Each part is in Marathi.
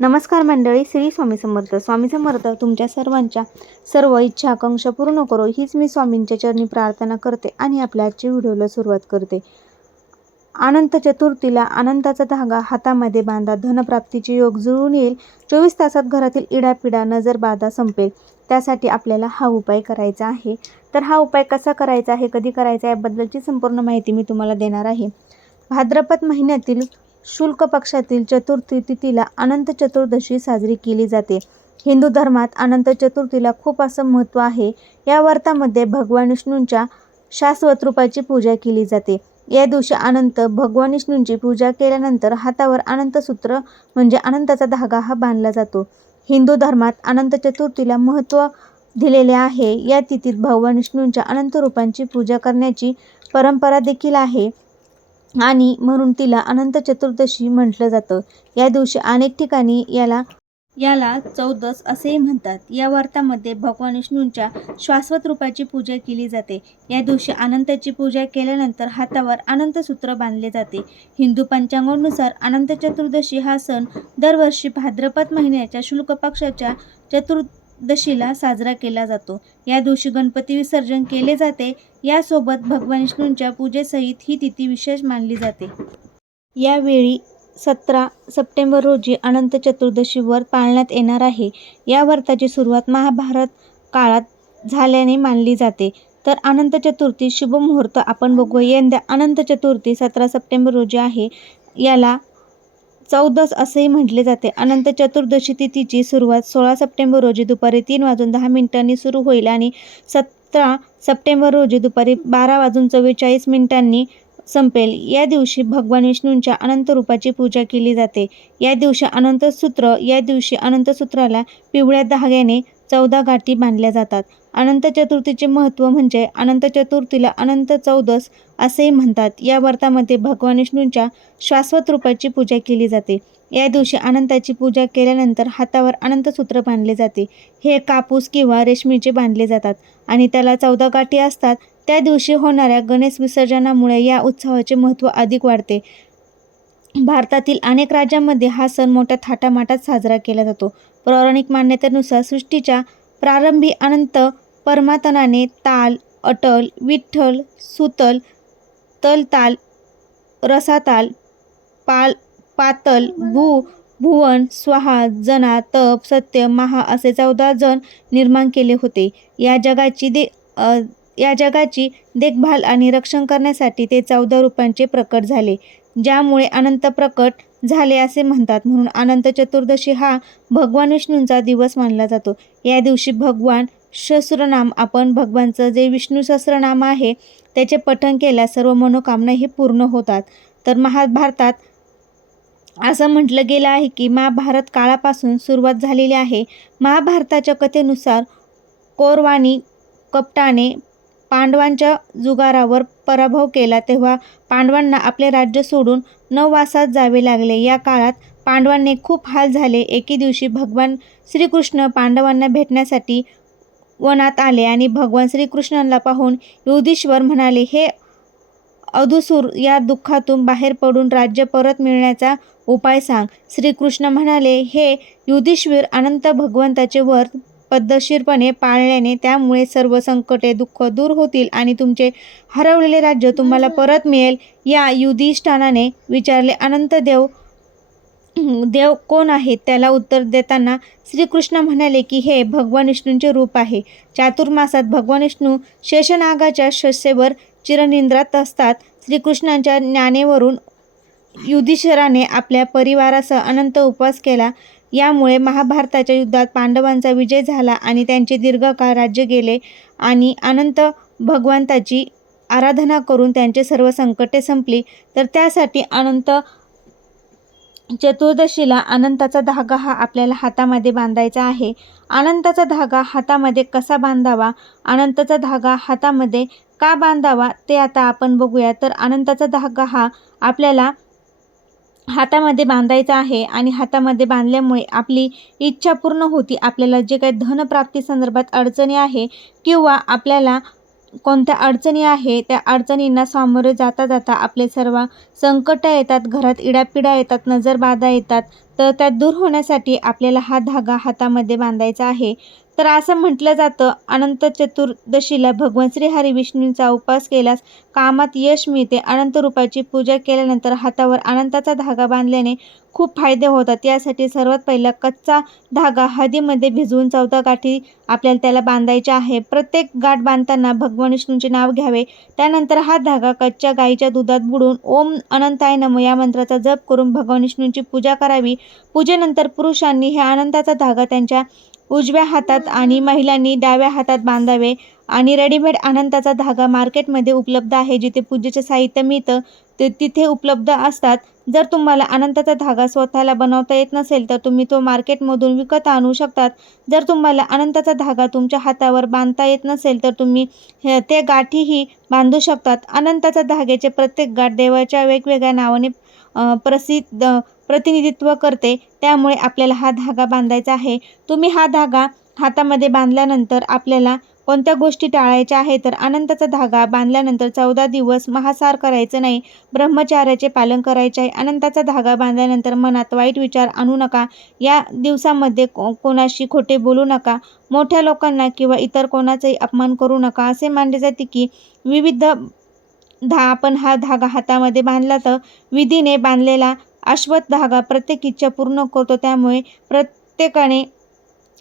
नमस्कार मंडळी श्री स्वामी समर्थ. स्वामी समर्थ तुमच्या सर्वांच्या सर्व इच्छा आकांक्षा पूर्ण करो. हीच मी स्वामींच्या चरणी प्रार्थना करते आणि आपल्या आजच्या व्हिडिओला सुरुवात करते. अनंत चतुर्थीला अनंताचा धागा हातामध्ये बांधा. धनप्राप्तीचे योग जुळून येईल. चोवीस तासात घरातील इडापिडा नजर बाधा संपेल. त्यासाठी आपल्याला हा उपाय करायचा आहे. तर हा उपाय कसा करायचा आहे कधी करायचा आहे याबद्दलची संपूर्ण माहिती मी तुम्हाला देणार आहे. भाद्रपद महिन्यातील शुल्क पक्षातील चतुर्थी तिथीला अनंत चतुर्दशी साजरी केली जाते. हिंदू धर्मात अनंत चतुर्थीला खूप असं महत्त्व आहे. या व्रतामध्ये भगवान विष्णूंच्या शाश्वत रूपाची पूजा केली जाते. या दिवशी अनंत भगवान विष्णूंची पूजा केल्यानंतर हातावर अनंतसूत्र म्हणजे अनंताचा धागा हा बांधला जातो. हिंदू धर्मात अनंत चतुर्थीला महत्त्व दिलेले आहे. या तिथीत भगवान विष्णूंच्या अनंत रूपांची पूजा करण्याची परंपरा देखील आहे. आणि म्हणून तिला अनंत चतुर्दशी म्हटलं जातं. या दिवशी अनेक ठिकाणी याला याला चौदस असेही म्हणतात. या व्रतामध्ये भगवान विष्णूंच्या शाश्वत रूपाची पूजा केली जाते. या दिवशी अनंताची पूजा केल्यानंतर हातावर अनंतसूत्र बांधले जाते. हिंदू पंचांगानुसार अनंत चतुर्दशी हा सण दरवर्षी भाद्रपद महिन्याच्या शुल्क पक्षाच्या दशीला साजरा केला जातो. या दिवशी गणपती विसर्जन केले जाते. यासोबत भगवान विष्णूंच्या पूजेसहित ही तिथी विशेष मानली जाते. यावेळी सतरा सप्टेंबर रोजी अनंत चतुर्दशी व्रत पाळण्यात येणार आहे. या व्रताची सुरुवात महाभारत काळात झाल्याने मानली जाते. तर अनंत चतुर्थी शुभ मुहूर्त आपण बघूया. यंदा अनंत चतुर्थी सतरा सप्टेंबर रोजी आहे. याला चौदस असेही म्हटले जाते. अनंत चतुर्दशी तिथीची सुरुवात सोळा सप्टेंबर रोजी दुपारी तीन वाजून दहा मिनिटांनी सुरू होईल आणि सतरा सप्टेंबर रोजी दुपारी बारा वाजून चव्वेचाळीस मिनिटांनी संपेल. या दिवशी भगवान विष्णूंच्या अनंत रूपाची पूजा केली जाते. या दिवशी अनंतसूत्र या दिवशी अनंतसूत्राला पिवळ्या धाग्याने चौदा गाठी बांधल्या जातात. अनंत चतुर्थीचे महत्त्व म्हणजे अनंत चतुर्थीला अनंत चौदस असेही म्हणतात. या व्रतामध्ये भगवान विष्णूंच्या शाश्वत रूपाची पूजा केली जाते. या दिवशी अनंताची पूजा केल्यानंतर हातावर अनंतसूत्र बांधले जाते. हे कापूस किंवा रेशमीचे बांधले जातात आणि त्याला चौदा गाठी असतात. त्या दिवशी होणाऱ्या गणेश विसर्जनामुळे या उत्सवाचे महत्त्व अधिक वाढते. भारतातील अनेक राज्यांमध्ये हा सण मोठ्या थाटामाटात साजरा केला जातो. पौराणिक मान्यतेनुसार सृष्टीच्या प्रारंभी अनंत परमातनाने ताल अटल विठ्ठल सुतल तलताल रसाताल पाल पातल भू भुवन स्वाहा जना तप सत्य महा असे चौदा जण निर्माण केले होते. या जगाची दे या जगाची देखभाल आणि रक्षण करण्यासाठी ते चौदा रूपांचे प्रकट झाले. ज्यामुळे अनंत प्रकट झाले असे म्हणतात. म्हणून अनंत चतुर्दशी हा भगवान विष्णूंचा दिवस मानला जातो. या दिवशी भगवान सहस्रनाम आपण भगवानचं जे विष्णू सहस्रनाम आहे त्याचे पठण केल्यास सर्व मनोकामना हे पूर्ण होतात. तर महाभारतात असं म्हटलं गेलं आहे की महाभारत काळापासून सुरुवात झालेली आहे. महाभारताच्या कथेनुसार कौरवानी कपटाने पांडवांच्या जुगारावर पराभव केला तेव्हा पांडवांना आपले राज्य सोडून नववासात जावे लागले. या काळात पांडवांनी खूप हाल झाले. एके दिवशी भगवान श्रीकृष्ण पांडवांना भेटण्यासाठी वनात आले आणि भगवान श्रीकृष्णांना पाहून युधिष्वर म्हणाले हे अधुसूर या दुःखातून बाहेर पडून राज्य परत मिळण्याचा उपाय सांग. श्रीकृष्ण म्हणाले हे युधिष्ठिर अनंत भगवंताचे व्रत पद्धतशीरपणे पाळल्याने त्यामुळे सर्व संकटे दुःख दूर होतील आणि तुमचे हरवलेले राज्य तुम्हाला परत मिळेल. या युधिष्ठानाने विचारले अनंत देव देव कोण आहेत त्याला उत्तर देताना श्रीकृष्ण म्हणाले की हे भगवान विष्णूंचे रूप आहे. चातुर्मासात भगवान विष्णू शेषनागाच्या शस्येवर चिरनिंद्रात असतात. श्रीकृष्णांच्या ज्ञानेवरून युधिष्ठिराने आपल्या परिवारासह अनंत उपवास केला. यामुळे महाभारताच्या युद्धात पांडवांचा विजय झाला आणि त्यांचे दीर्घकाळ राज्य गेले आणि अनंत भगवंताची आराधना करून त्यांचे सर्व संकटे संपली. तर त्यासाठी अनंत चतुर्दशीला अनंताचा धागा हा आपल्याला हातामध्ये बांधायचा आहे. अनंताचा धागा हातामध्ये कसा बांधावा? अनंताचा धागा हातामध्ये का बांधावा ते आता आपण बघूया. तर अनंताचा धागा हा आपल्याला हातामध्ये बांधायचा आहे आणि हातामध्ये बांधल्यामुळे आपली इच्छा पूर्ण होती. आपल्याला जे काही धनप्राप्ती संदर्भात अडचणी आहे किंवा आपल्याला कोणत्या अडचणी आहे त्या अडचणींना सामोरे जाता जाता आपले सर्व संकटं येतात घरात इडापिडा येतात नजरबाधा येतात. तर त्या दूर होण्यासाठी आपल्याला हा धागा हातामध्ये बांधायचा आहे. तर असं म्हटलं जातं. अनंत चतुर्दशीला भगवान श्री हरी विष्णूंचा उपवास केल्यास कामात यश मिळते. अनंत रूपाची पूजा केल्यानंतर हातावर अनंताचा धागा बांधल्याने खूप फायदे होतात. यासाठी सर्वात पहिला कच्चा धागा हळदीमध्ये भिजवून चौदा गाठी आपल्याला त्याला बांधायच्या आहे. प्रत्येक गाठ बांधताना भगवान विष्णूंचे नाव घ्यावे. त्यानंतर हा धागा कच्च्या गाईच्या दुधात बुडून ओम अनंताय नमो या मंत्राचा जप करून भगवान विष्णूंची पूजा करावी. पूजेनंतर पुरुषांनी हे अनंताचा धागा त्यांच्या उजव्या हातात आणि महिलांनी डाव्या हातात बांधावे आणि रेडीमेड अनंताचा धागा मार्केटमध्ये उपलब्ध आहे जिथे पूजेचे साहित्य मिळतं. ते तिथे उपलब्ध असतात. जर तुम्हाला अनंताचा धागा स्वतःला बनवता येत नसेल तर तुम्ही तो मार्केटमधून विकत आणू शकतात. जर तुम्हाला अनंताचा धागा तुमच्या हातावर बांधता येत नसेल तर तुम्ही हे- ते गाठीही बांधू शकतात. अनंताचा धाग्याचे प्रत्येक गाठ देवाच्या वेगवेगळ्या नावाने प्रसिद्ध प्रतिनिधित्व करते. त्यामुळे आपल्याला हा धागा बांधायचा आहे. तुम्ही हा धागा हातामध्ये बांधल्यानंतर आपल्याला कोणत्या गोष्टी टाळायच्या आहे? तर अनंताचा धागा बांधल्यानंतर चौदा दिवस महासार करायचं नाही. ब्रह्मचार्याचे पालन करायचे आहे. अनंताचा धागा बांधल्यानंतर मनात वाईट विचार आणू नका. या दिवसामध्ये को कोणाशी खोटे बोलू नका. मोठ्या लोकांना किंवा इतर कोणाचाही अपमान करू नका. असे मानले जाते की विविध धा आपण हा धागा हातामध्ये बांधला तर विधीने बांधलेला अश्वत्थ धागा प्रत्येक इच्छा पूर्ण करतो. त्यामुळे प्रत्येकाने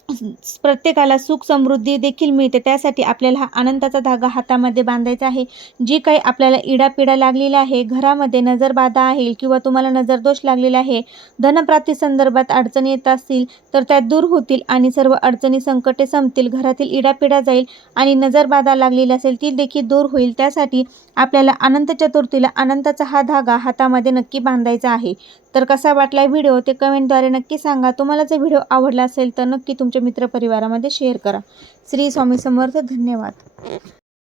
प्रत्येकाला सुख समृद्धी देखील मिळते. त्यासाठी आपल्याला हा अनंताचा धागा हातामध्ये बांधायचा आहे. जी काही आपल्याला इडापिडा लागलेला आहे घरामध्ये नजरबाधा आहे किंवा तुम्हाला नजरदोष लागलेला आहे धनप्राप्ती संदर्भात अडचणी येत असतील तर त्या दूर होतील आणि सर्व अडचणी संकटे संपतील घरातील इडापिडा जाईल आणि नजरबाधा लागलेली असेल ती देखील दूर होईल. त्यासाठी आपल्याला अनंत चतुर्थीला अनंताचा हा धागा हातामध्ये नक्की बांधायचा आहे. तर कसा वाटला व्हिडिओ ते कमेंटद्वारे नक्की सांगा. तुम्हाला जर व्हिडिओ आवडला असेल तर नक्की तुमच्या मित्रपरिवारामध्ये शेअर करा. श्री स्वामी समर्थ धन्यवाद.